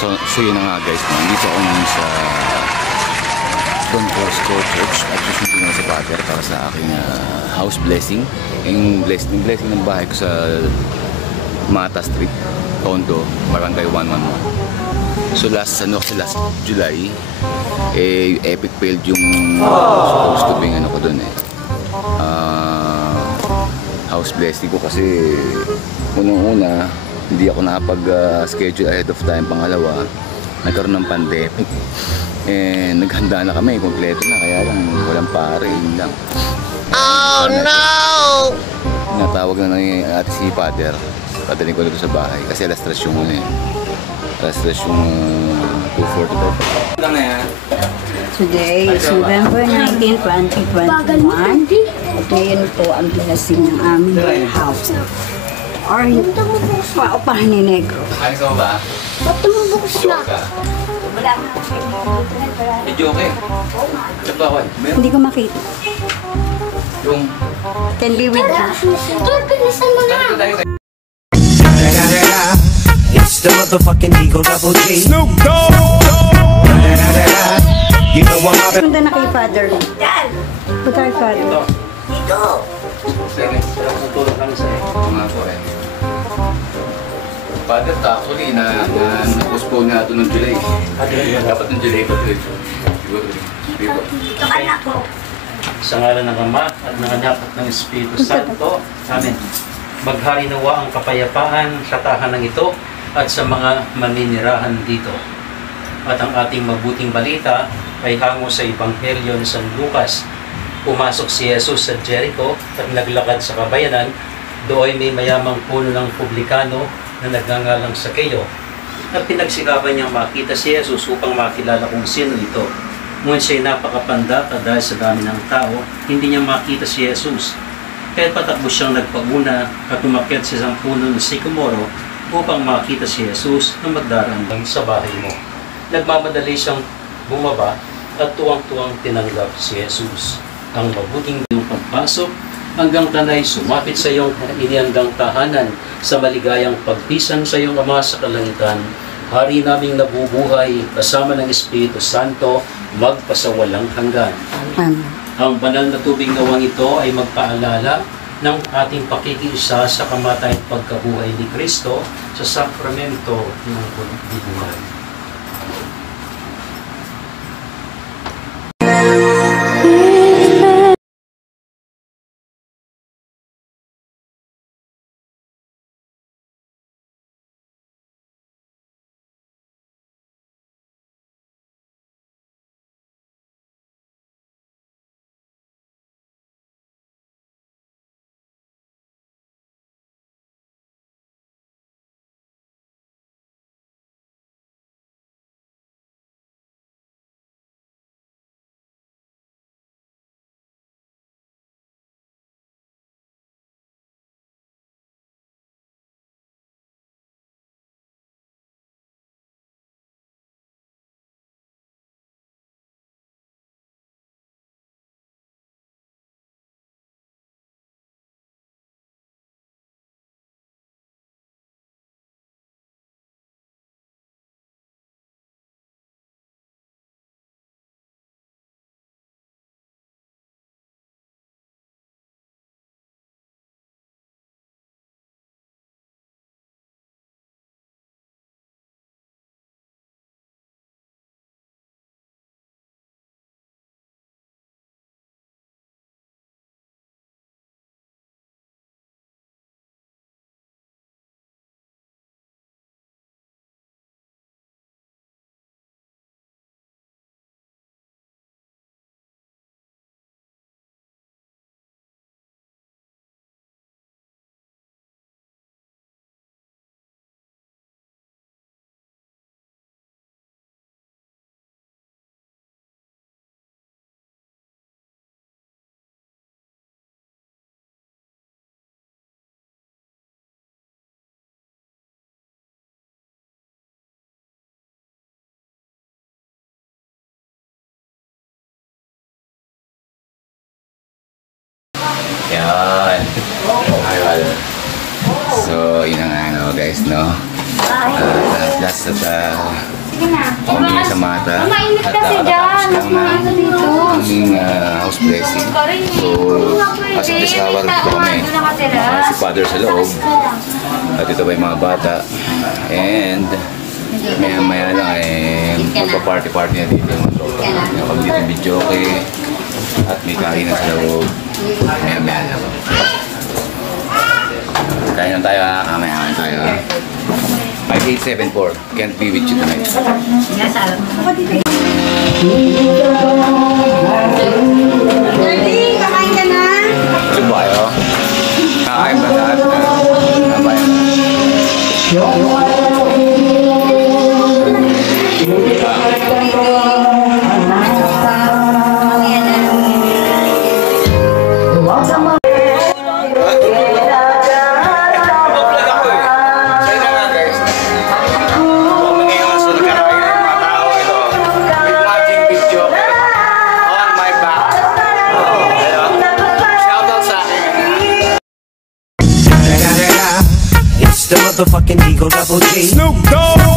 So yun na nga guys, dito ako ngayon sa Don Bosco Church at susundin ako sa Father para sa aking house blessing. Yung blessing ng bahay ko sa Mata Street, Tondo, Barangay 111. So last July, epic failed yung supposed to be ko dun house blessing ko kasi unang-una hindi ako nakapag-schedule ahead of time. Pangalawa, nagkaroon ng pandemic. Naghanda na kami, kompleto na, kaya lang walang pare, yun lang. Oh no! Natawag na ng ate si Father. Padaling ko dito sa bahay kasi alas 3 yung alas 3 yung 2:45. Lang na yan. Today is November 19, 2021. At ngayon po ang blessing ng aming house. Or paupahan ni Negro. Ayos mo ba? Ba't tumubok siya? Wala nga. Medyo okay. Chapawan. Hindi ko makita. Yung... Can be with you. Doon, pinisan mo na! It's the motherfucking Eagle Double G. Snoop Dogg. You know I'm out. Punta na kay Father. Punta kay Father. Dito! Natulog lang sa mga po Father, actually, na-postpone na ito ng July. Dapat ng July ko ito. Siguro. Dito ka na po. Sa ngalan ng Ama at ng Anak at ng Espiritu Santo. Amen. Maghari nawa ang kapayapaan sa tahanan ito at sa mga maninirahan dito. At ang ating mabuting balita ay hango sa Ebanghelyo ni San Lucas. Pumasok si Jesus sa Jericho at naglakad sa kabayanan. Doon may mayamang puno ng publikano na nagngangalang Sakeo. At pinagsikapan niyang makita si Jesus upang makilala kung sino ito. Ngunit siya'y napakapandata dahil sa dami ng tao, hindi niya makita si Jesus. Kaya patakbo siyang nagpaguna at umakyat sa isang puno ng sikomoro upang makita si Jesus na magdaraan lang sa bahay mo. Nagmamadali siyang bumaba at tuwang-tuwang tinanggap si Jesus. Ang mabuting iyong pagpasok hanggang tanay sumapit sa iyong inihandang tahanan sa maligayang pagpisan sa iyong Ama sa kalangitan. Hari naming nabubuhay kasama ng Espiritu Santo magpasawalang hanggan. Amen. Ang banal na tubig nawang ito ay magpaalala ng ating pakikiisa sa kamatay at pagkabuhay ni Kristo sa sakramento ng pagbubuhay. at Sige na. kami sa mata. Mainit kasi dyan. Mas mga dito. aming house blessing. So, as of this hour, dito kami. Si Father sa loob. At ito ba yung mga bata. And maya-maya lang magpa-party-party na dito. Kami dito yung video at may kainan sa loob. Maya-maya lang. Kain lang tayo ha. Kamaya-kamaya tayo ha. 5874. Can't be with you tonight. Daddy, kakain ka na? Gusto mo kayo? Kakain ba lahat na? Kabayan mo. It's the motherfucking Eagle Double G. Snoop Dogg.